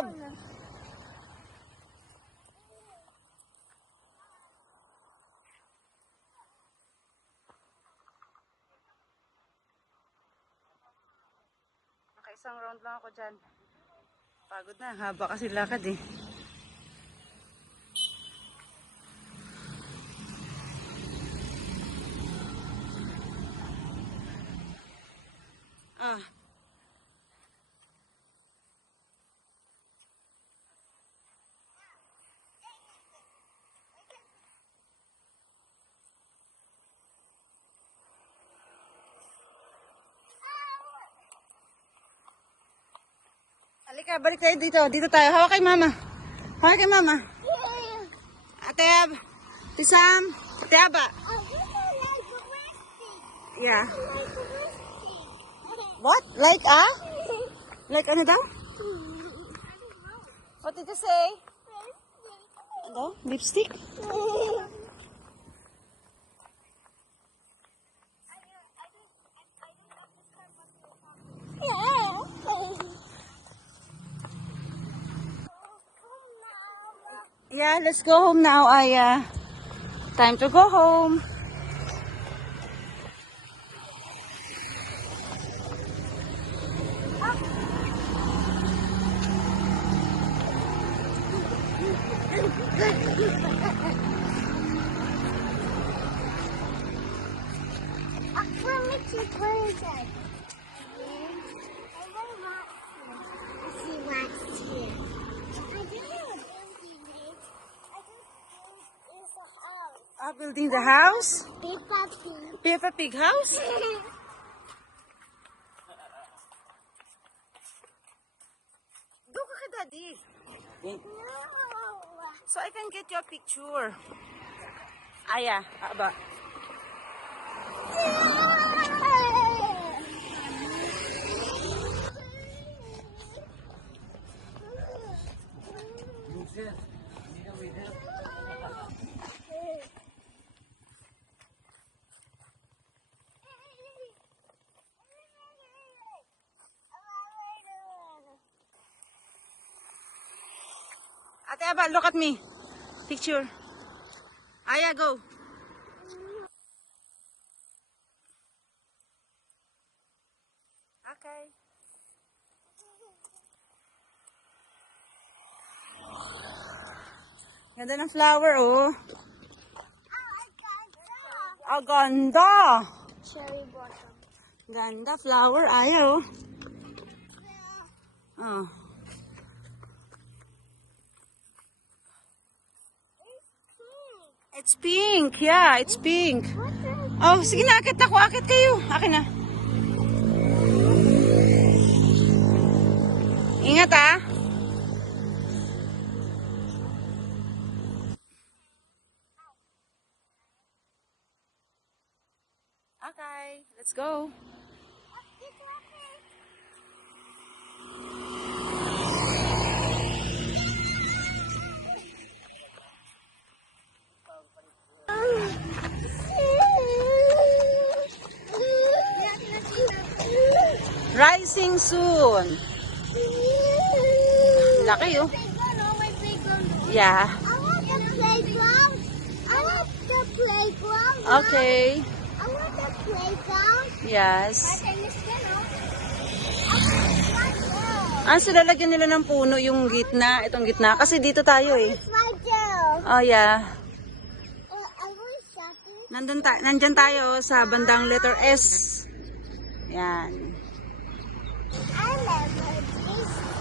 loob. Naka-isang round lang ako dyan. Pagod na, haba kasi lakad eh. Ah. Halika, balik tayo dito. Dito tayo. Hawak kay mama. Hawak kay mama. Ate Ab. Tisam. Ate Aba. Yeah. What? Like Like ano daw? What did you say? Ano? Lipstick? Yeah, let's go home now, Aya. Time to go home. Building the house? Peppa Pig. Peppa Pig house? Go ka daddy. No. So I can get your picture. Aya, Aba. Ate Aba, look at me. Picture. Aya, go. Okay. Ganda ng flower, oh. Ah, ganda. Cherry bottom. Ganda flower, ayaw. Oh. It's pink. Yeah, it's pink. Oh, sige na, akit ako. Akit kayo. Akin na. Ingat, ah. Okay, let's go. Rising soon. Laki, oh. Yeah. I want the playground. I want the playground. Okay. I want the playground. Yes. I So lalagyan nila ng puno yung gitna, itong gitna. Kasi dito tayo eh. right there. Oh yeah. I want something. Nandyan tayo sa bandang letter S. Yan. I love this.